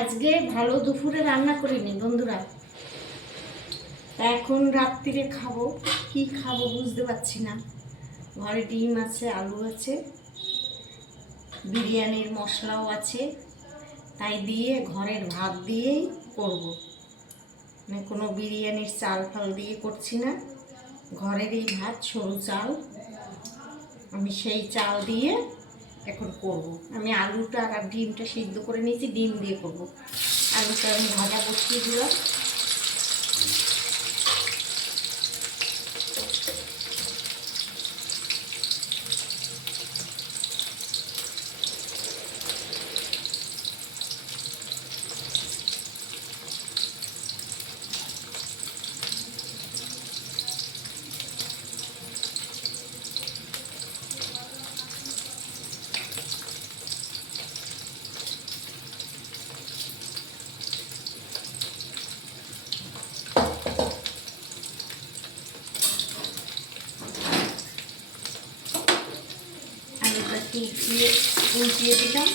আজকে ভালো দুপুরে রান্না করিনি বন্ধুরা। তা এখন রাত্রিরে খাবো, কি খাবো বুঝতে পারছি না। ঘরে ডিম আছে, আলু আছে, বিরিয়ানির মশলাও আছে, তাই দিয়ে ঘরের ভাত দিয়েই করব। মানে কোনো বিরিয়ানির চাল ফাল দিয়ে করছি না, ঘরের এই ভাত সরু চাল, আমি সেই চাল দিয়ে এখন করব। আমি আলুটা আর ডিমটা সিদ্ধ করে নিয়েছি, ডিম দিয়ে করব। আলুটা আমি ভাজা বসিয়ে দিলাম। আলুটা উল্টিয়ে দিলাম।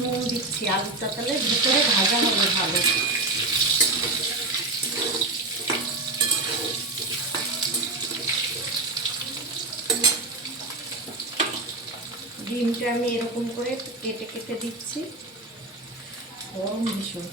নুন দিচ্ছি, আলুটা তাহলে ভিতরে ভাজা হবে ভালো। ডিমটা আমি এরকম করে কেটে কেটে দিচ্ছি। গরম ভীষণ।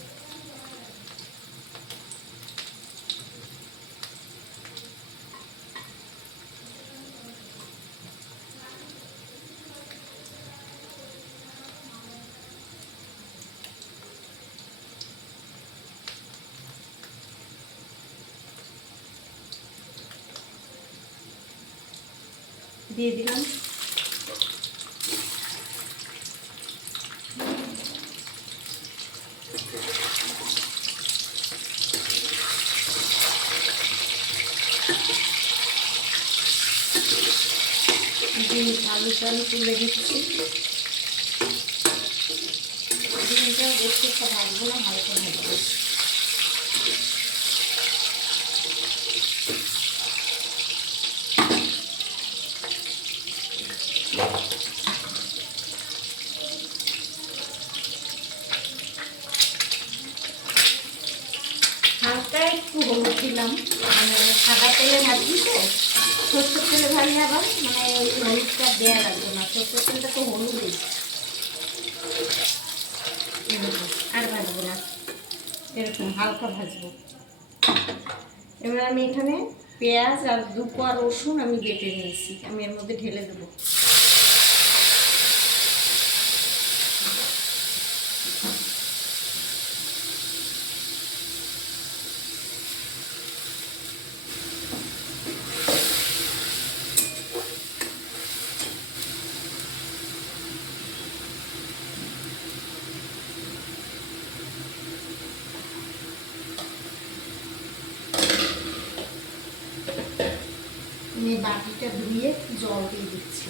দিয়ে দিলাম আলুটা আমি তুলে দিচ্ছি। ডিমটা বেশি একটা ভাজবো না, হালকা ভাজবো। হালকা একটু হলুদ দিলাম, মানে সাদা তেলে ভাজবি তো, সরষের তেলে ভাজলে আবার মানে ওই হলুদটা দেওয়া লাগবে না, সরষের তেলটা তো হলুদই। আর ভাজবো না, এরকম হালকা ভাজবো। এবার আমি এখানে পেঁয়াজ আর 2 কোয়া রসুন আমি বেটে নিয়েছি, আমি এর মধ্যে ঢেলে দেবো। আমি বাটিটা ধুয়ে জল দিয়ে দিচ্ছি।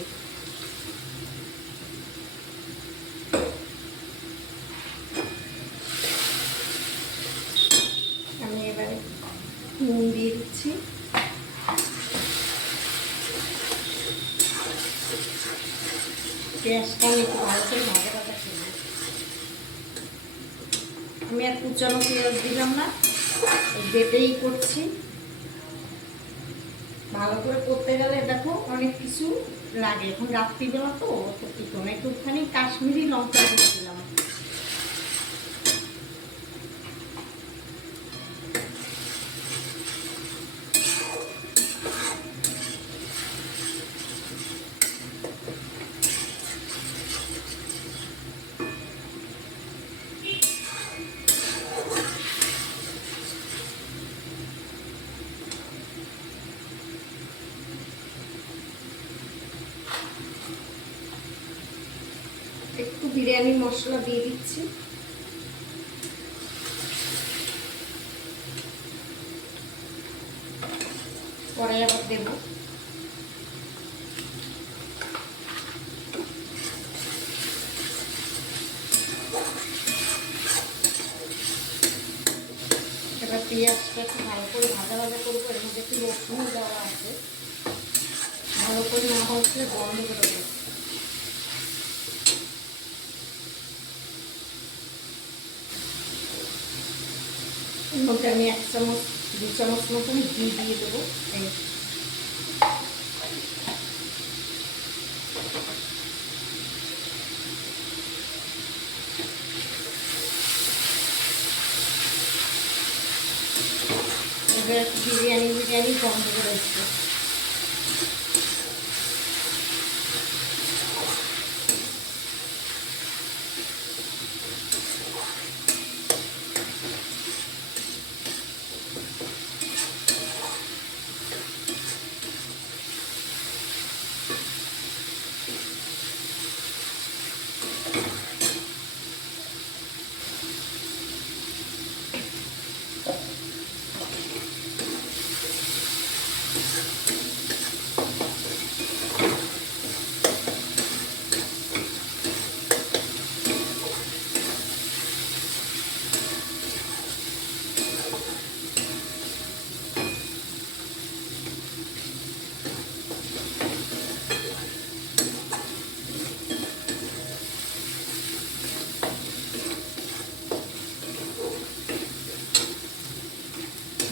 আমি এবারে নুন দিয়ে দিচ্ছি। পেঁয়াজটা আমি একটু ভালো করে ভাজা ভাজা করবো। আমি আর কুচানো পেঁয়াজ দিলাম না, বেটেই করছি। ভালো করে করতে গেলে দেখো অনেক কিছু লাগে, এখন রাত্রিবেলা তো অত কিছু না, একটুখানি কাশ্মীরি লঙ্কা দিয়ে দিলাম। একটু বিরিয়ানি মশলা দিয়ে দিচ্ছি। পরে আবার দেবো। এবার পেঁয়াজটা একটু ভালো করে ভাজা ভাজা করবো, এর মধ্যে একটু রসুন দেওয়া আছে, ভালো করে না হচ্ছে বন্ধ করে দেবো। এর মধ্যে আমি 1 চামচ 2 চামচ মতন ঘি দিয়ে দেবো। এবার বিরিয়ানি বন্ধ করে দিচ্ছি।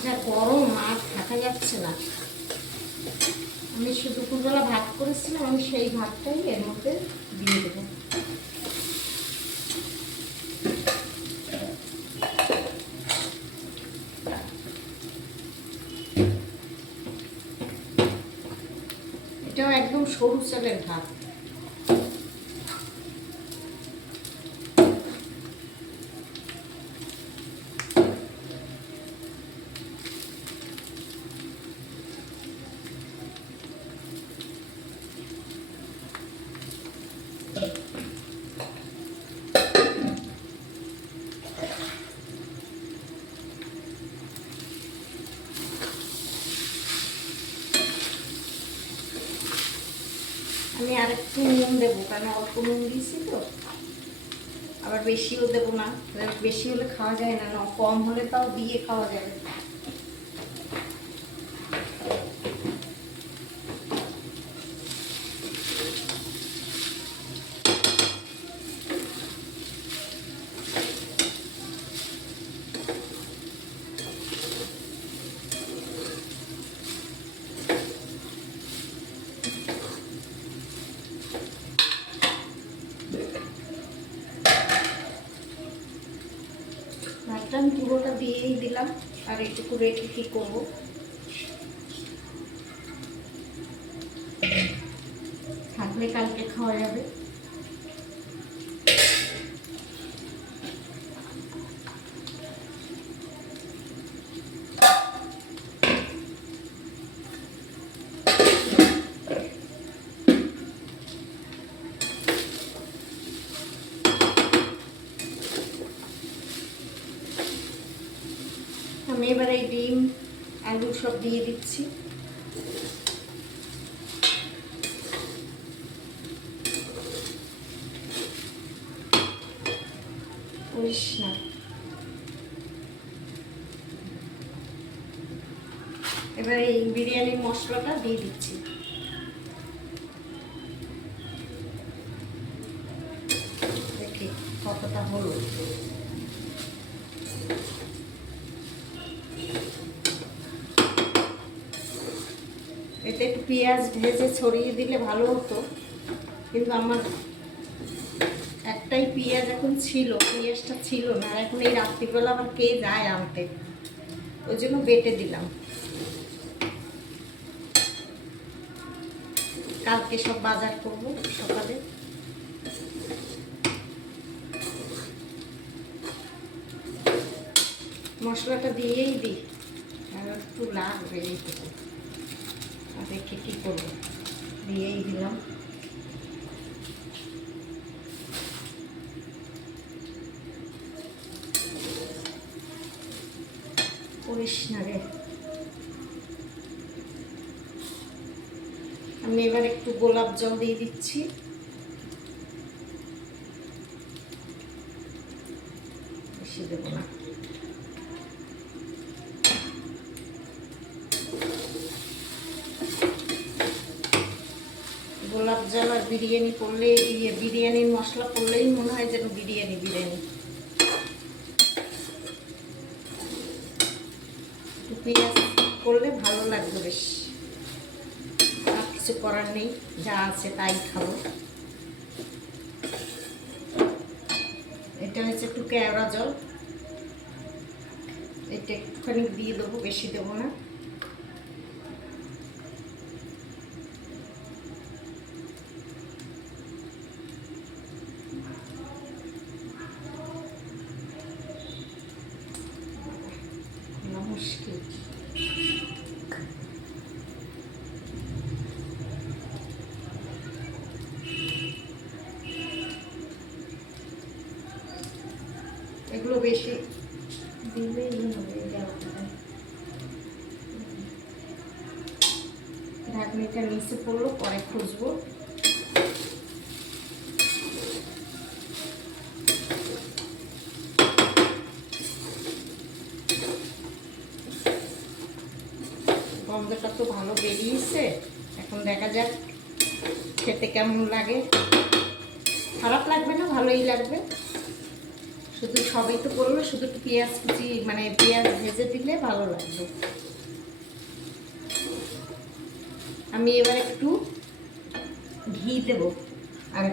যা গরম মাছ থাকা যাচ্ছে না। আমি শুধু দুপুরবেলা ভাত করেছিলাম, আমি সেই ভাতটাই এর মধ্যে দিয়ে দেবো। এটাও একদম সরু চালের ভাত। আমি আর একটু নুন দেবো, কারণ অল্প নুন দিয়েছি তো, আবার বেশিও দেবো না। বেশি হলে খাওয়া যায় না, কম হলে তাও দিয়ে খাওয়া যাবে। ভাতটা আমি পুরোটা দিয়েই দিলাম, আর এইটুকু রেখে কী করবো, থাকলে কালকে খাওয়া যাবে। আমি এবার এই ডিম আলু সব দিয়ে দিচ্ছি। করিস না, এবার এই বিরিয়ানির মশলাটা দিয়ে দিচ্ছি। দেখি কতটা হলো। এতে একটু পেঁয়াজ ভেজে ছড়িয়ে দিলে ভালো হতো, কিন্তু আমার একটাই পেঁয়াজ এখন ছিল, পেঁয়াজটা ছিল না। এখন এই রাত্রিবেলা আবার কে যায় আনতে, ওই জন্য বেটে দিলাম। কালকে সব বাজার করবো সকালে। মশলাটা দিয়েই দিই, আর একটু লাগবে এইটুকু। আর দেখে কী করবো, দিয়েই দিলাম। করিস না রে। আমি এবার একটু গোলাপ জল দিয়ে দিচ্ছি। বেশি দেবো না। জল আর বিরিয়ানি করলে, বিরিয়ানির মশলা করলেই মনে হয় যেন বিরিয়ানি বিরিয়ানি। একটু পেঁয়াজ করলে ভালো লাগবে বেশ। আর কিছু করার নেই, যা আছে তাই খাবো। এটা হচ্ছে একটু কেওড়া জল, এটা একটুখানি দিয়ে দেবো, বেশি দেবো না। মুশকিল। এগুলো বেশি দিলেই হবে। ঢাকনিটা নিচে পড়লো, পরে খুঁজবো। গন্ধটা তো ভালো বেরিয়েছে, এখন দেখা যাক খেতে কেমন লাগে। খারাপ লাগবে না, ভালোই লাগবে। শুধু সবই তো করলো, শুধু একটু পেঁয়াজ কুচি মানে পেঁয়াজ ভেজে দিলে ভালো লাগবে। আমি এবার একটু ঘি দেব, আর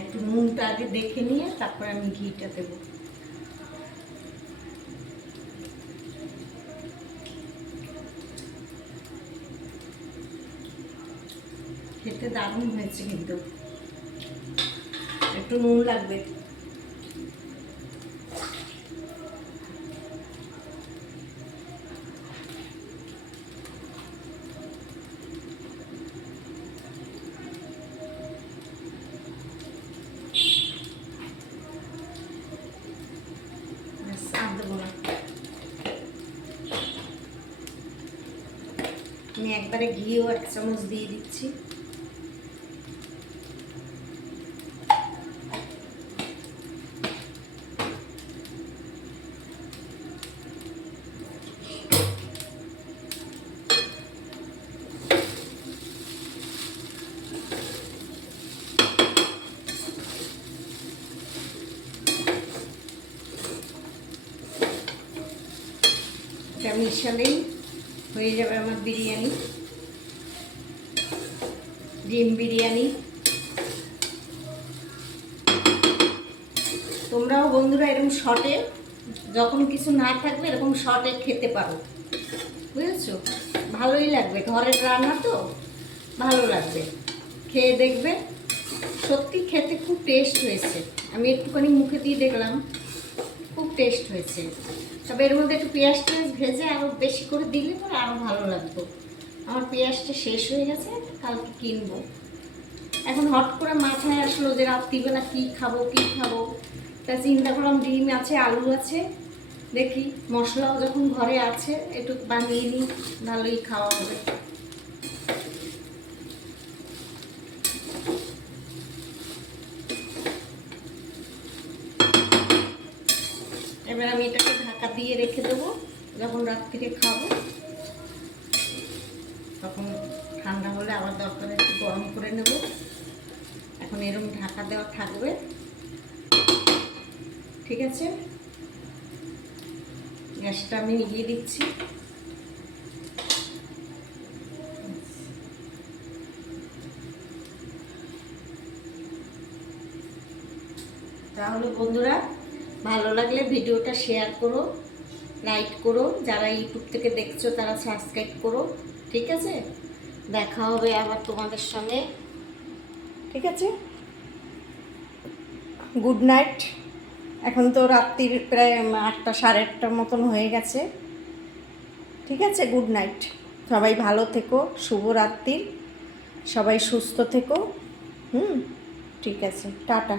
একটু নুনটা আগে দেখে নিয়ে তারপর আমি ঘিটা দেব। খেতে দারুণ হয়েছে, কিন্তু একটু নুন লাগবে। আর দেবো না, আমি একবারে ঘিও 1 চামচ দিয়ে দিচ্ছি। এটা মিশালেই হয়ে যাবে আমার বিরিয়ানি, ডিম বিরিয়ানি। তোমরাও বন্ধুরা এরকম শর্টে, যখন কিছু না থাকবে এরকম শর্টে খেতে পারো, বুঝেছো? ভালোই লাগবে, ঘরের রান্না তো ভালো লাগবে। খেয়ে দেখবে, সত্যি খেতে খুব টেস্ট হয়েছে। আমি একটুখানি মুখে দিয়ে দেখলাম, খুব টেস্ট হয়েছে। তবে এর মধ্যে একটু পেঁয়াজ টেয়াজ ভেজে আরও বেশি করে দিলে পরে আরও ভালো লাগতো। আমার পেঁয়াজটা শেষ হয়ে গেছে, কালকে কিনবো। এখন হট করে মাথায় আসলো যে রাত্রিবেলা কী খাবো তা চিন্তা করলাম ডিম আছে, আলু আছে, দেখি মশলাও যখন ঘরে আছে একটু বানিয়ে নিই, ভালোই খাওয়া হবে। এবার আমি এটাকে ঢাকা দিয়ে রেখে দেবো, যখন রাত্রিরে খাবো তখন ঠান্ডা হলে আবার দরকার একটু গরম করে নেব। এখন এরকম ঢাকা দেওয়া থাকবে, ঠিক আছে? গ্যাসটা আমি নিভিয়ে দিচ্ছি। তাহলে বন্ধুরা, ভালো লাগলে ভিডিওটা শেয়ার করো, লাইক করো, যারা ইউটিউব থেকে দেখছো তারা সাবস্ক্রাইব করো, ঠিক আছে? দেখা হবে আবার তোমাদের সঙ্গে, ঠিক আছে? Good night. এখন তো রাত্রির প্রায় 8টা 8:30 মতন হয়ে গেছে, ঠিক আছে? Good night. সবাই ভালো থেকো, শুভরাত্রি, সবাই সুস্থ থেকো। ঠিক আছে, টাটা।